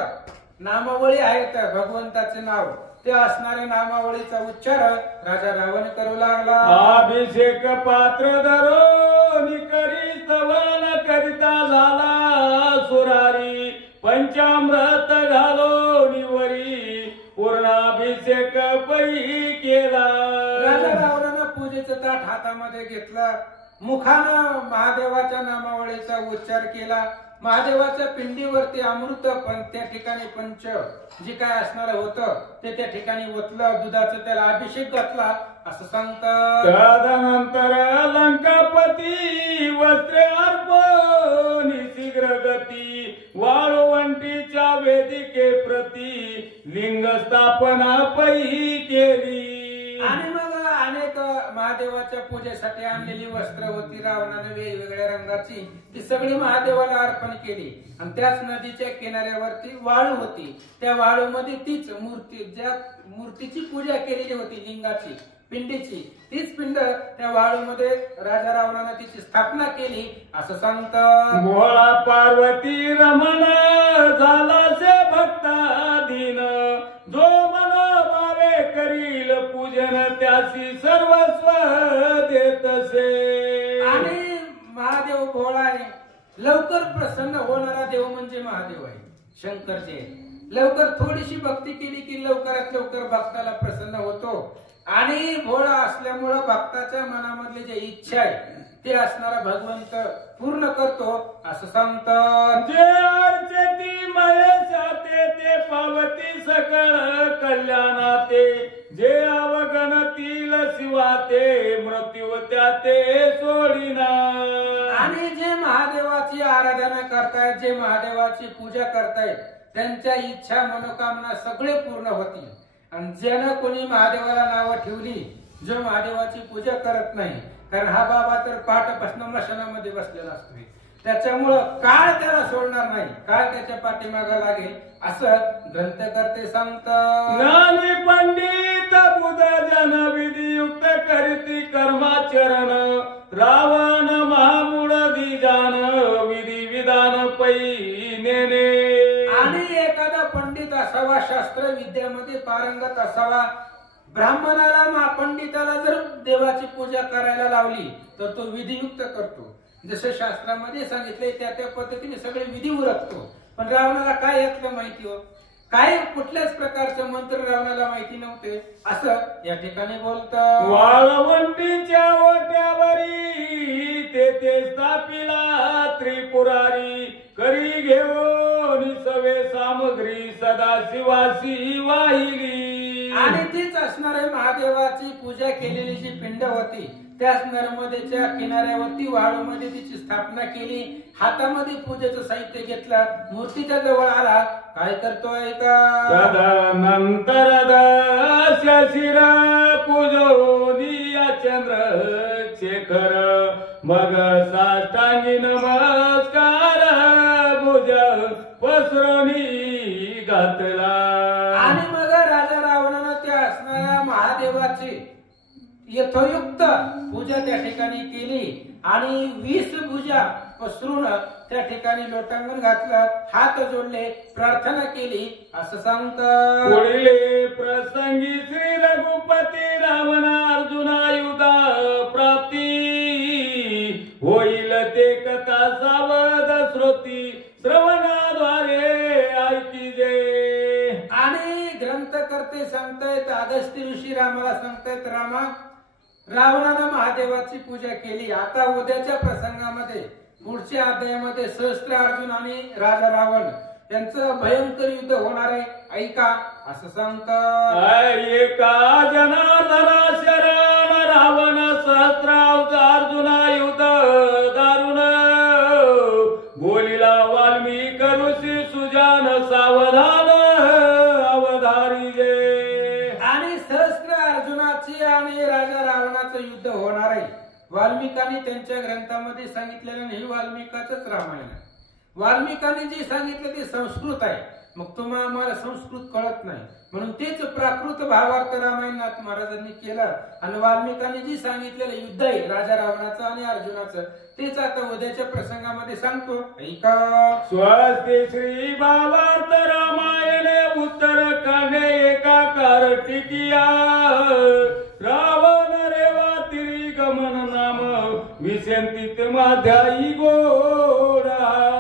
नामावळी आहेत भगवंताचे नाव ते असणाऱ्या नामावळीचा उच्चार राजा रावण करू लागला. अभिषेक पात्र धरून करी स्तवन करिता झाला सुरारी पंचामृत घालो निवरी पूर्णाभिषेक पै केला. राजा रावणानं पूजेचं ताट हातामध्ये घेतलं, मुखानं महादेवाच्या नामावळीचा उच्चार केला, महादेवाच्या पिंडीवरती अमृत पण त्या ठिकाणी पंच जे काय असणार होतं ते त्या ठिकाणी ओतलं, दुधाचं त्याला अभिषेक घातला असं सांगतात. तदनंतर लंकापती वस्त्रे अर्पण शीघ्र गती वाळवंटीच्या वेदिके प्रती लिंग स्थापना पै केली. आणि मग अनेक महादेवाच्या पूजेसाठी आणलेली वस्त्र होती रावणाने वेगवेगळ्या रंगाची, ती सगळी महादेवाला अर्पण केली. आणि त्याच नदीच्या किनाऱ्यावरती वाळू होती, त्या वाळूमध्ये तीच मूर्ती ज्या मूर्तीची पूजा केलेली होती लिंगाची पिंडीची तीच पिंड त्या वाळूमध्ये राजा रावणाने तिची स्थापना केली असं सांगतात. भोळा पार्वती रमण झाला से भक्ताधीन जो मनोभावे करील पूजन त्याची सर्वस्व देतसे. आणि महादेव भोळा आहे, लवकर प्रसन्न होणारा देव म्हणजे महादेव आहे. शंकरचे लवकर थोडीशी भक्ती केली की लवकरात लवकर भक्ताला प्रसन्न होतो आणि भोळा असल्यामुळं भक्ताच्या मनामधली जी इच्छा आहे ते असणारा भगवंत पूर्ण करतो असं सांगतात. जे अर्चती महेशाते ते पावती सकळ कल्याणाते जे अवगणतील शिवाते मृत्यू त्याते सोडिना. आणि जे महादेवाची आराधना करतायत, जे महादेवाची पूजा करतायत त्यांच्या इच्छा मनोकामना सगळे पूर्ण होतील. आणि ज्यानं कोणी महादेवाला नावं ठेवली, जो महादेवाची पूजा करत नाही, कारण हा बाबा तर पहाटेपासून मशानामध्ये बसलेला असतोय, त्याच्यामुळं काळ त्याला सोडणार नाही, काळ त्याच्या पाठीमागा लागेल असं ग्रंथकर्ते सांगतात. ज्ञानी पंडित बुध जन विधियुक्त करीती कर्माचरण रावण महामूढ दिजान विधी विधान पै नेने. आणि एखादा पंडित असावा, शास्त्र विद्यामध्ये पारंगत असावा, ब्राह्मणाला पंडिताला जर देवाची पूजा करायला लावली तर तो विधियुक्त करतो, जसं शास्त्रामध्ये सांगितलंय त्या त्या पद्धतीने सगळे विधी उरकतो. पण रावणाला काय यातलं माहिती हो, काय कुठल्याच प्रकारचे मंत्र रावणाला माहिती नव्हते असं या ठिकाणी बोलतं. वाळवंटीच्या ओट्यावरी तेथे स्थापिला त्रिपुरारी करी घेऊन सवे सामग्री सदा शिवासी वाहिली. आणि तीच असणारे महादेवाची पूजा केलेली जी पिंड होती त्याच नर्मदेच्या किनाऱ्यावरती वाळूमध्ये तिची स्थापना केली, हातामध्ये पूजेचं साहित्य घेतलं, मूर्तीच्या जवळ आला, काय करतोय का. तदनंतर शिर पूजोनिया चंद्र शेखर मग साष्टांगी नमस्कार भुज पसरणी घातला. आणि मग राजा रावणानं त्या असणाऱ्या महादेवाची यथोयुक्त पूजा त्या ठिकाणी केली आणि 20 भुजा पसरून त्या ठिकाणी लोटांगण घातलं, हात जोडले, प्रार्थना केली असं सांगतात. पुढले प्रसंगी श्री रघुपती रावण अर्जुना युधा प्राप्ती होईल ते कथा सावध होती श्रवणाद्वारे ऐकिजे. आणि ग्रंथकर्ते सांगतायत, अगस्त्य ऋषी रामाला सांगतायत, रामा रावणानं महादेवाची पूजा केली. आता उद्याच्या प्रसंगामध्ये पुढच्या अध्यायामध्ये सहस्त्र अर्जुन आणि राजा रावण यांचं भयंकर युद्ध होणार आहे. ऐका असं सांगतात. एका जनार्दना शरण रावण सहस्रावध अर्जुना युद्ध दारुण बोलिला वाल्मिक ऋषी सुजान सावधान अवधारिजे. आणि सहस्त्र अर्जुनाची आणि राजा रावणाचं युद्ध होणार आहे. वाल्मिकांनी त्यांच्या ग्रंथामध्ये सांगितलेलं नाही, वाल्मिकाचंच रामायण आहे. वाल्मिकांनी जे सांगितलं ते संस्कृत आहे, मग तुम्हाला आम्हाला संस्कृत कळत नाही, म्हणून तेच प्राकृत भावार्थ रामायण नाथ महाराजांनी केलं. आणि वाल्मिकांनी जे सांगितलेलं युद्ध आहे राजा रावणाचं आणि अर्जुनाचं, तेच आता उद्याच्या प्रसंगामध्ये सांगतो. ऐका. स्वस्ति श्री भावार्थ रामायण उत्तरखंड एकाकार टिकिया रावण रेवा तिरी गमन नाम विशंतीत माध्याई गोडा.